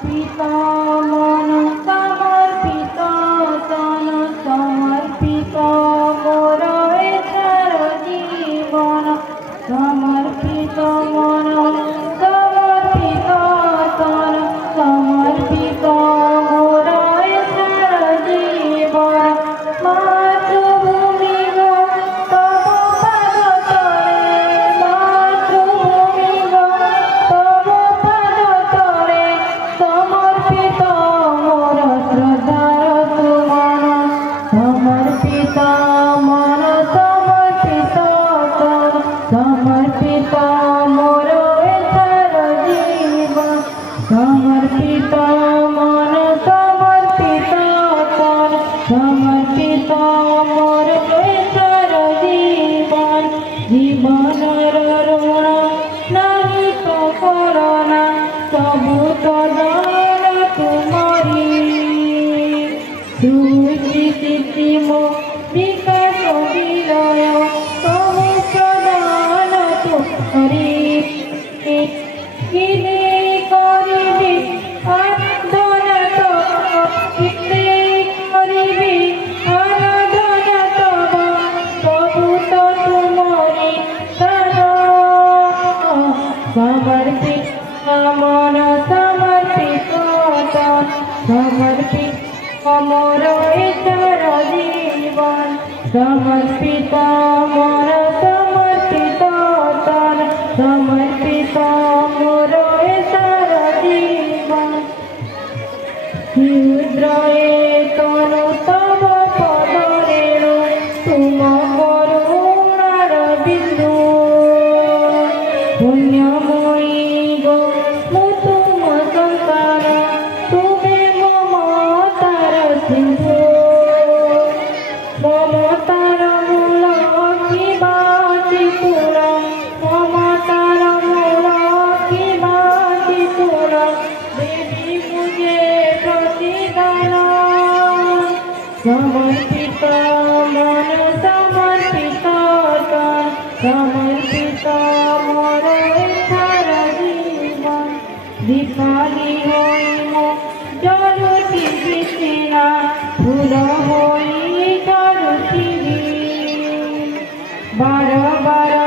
পিতা মন সমর্পিত তন সমর্পিত মোর এছার জীবন সমর্পিত মন সমর্পিত তন সমর্পিত মোর এছার জীবন মাতৃভূমি গো তব পাদ তলে মাতৃভূমি গো তব পাদ তলে সমর্পিত মোর শ্রদ্ধার সুমন সমর্পিত মন সমর্পিত তন সমর্পিত মোর এছার জীবন সমর্পিত মন সমর্পিত তন সমর্পিত মোর এছার জীবন জীবনর ঋণ নাহি তো করোনা सबु तो दान तुम्हारी सृष्टि मो विकास विलय सबु प्रदान तुम्हारी किने करिबी आराधना तब किने करिबी आराधना तब सबु तो तुम्हारी दान समर्पित मन समर्पित तन समर्पित मोर एछार जीवन समर्पित मन समर्पित तन समर्पित मोर एछार जीवन क्षुद्रये तनु तव पद रेणु तुम करुणार बिंदु पुण्यमयी गो तुम संतान तुम्हें ममतार सिंधु ममतार मूल की बाती पूर्ण ममतार मूल की बाती पूर्ण देवी मुझे प्रतिदान समर्पित मन समर्पित तन समर्पित मोर एछार जीवन दीपाली होई मो जलुटी बिछिना फूल होई जलुटी बार बार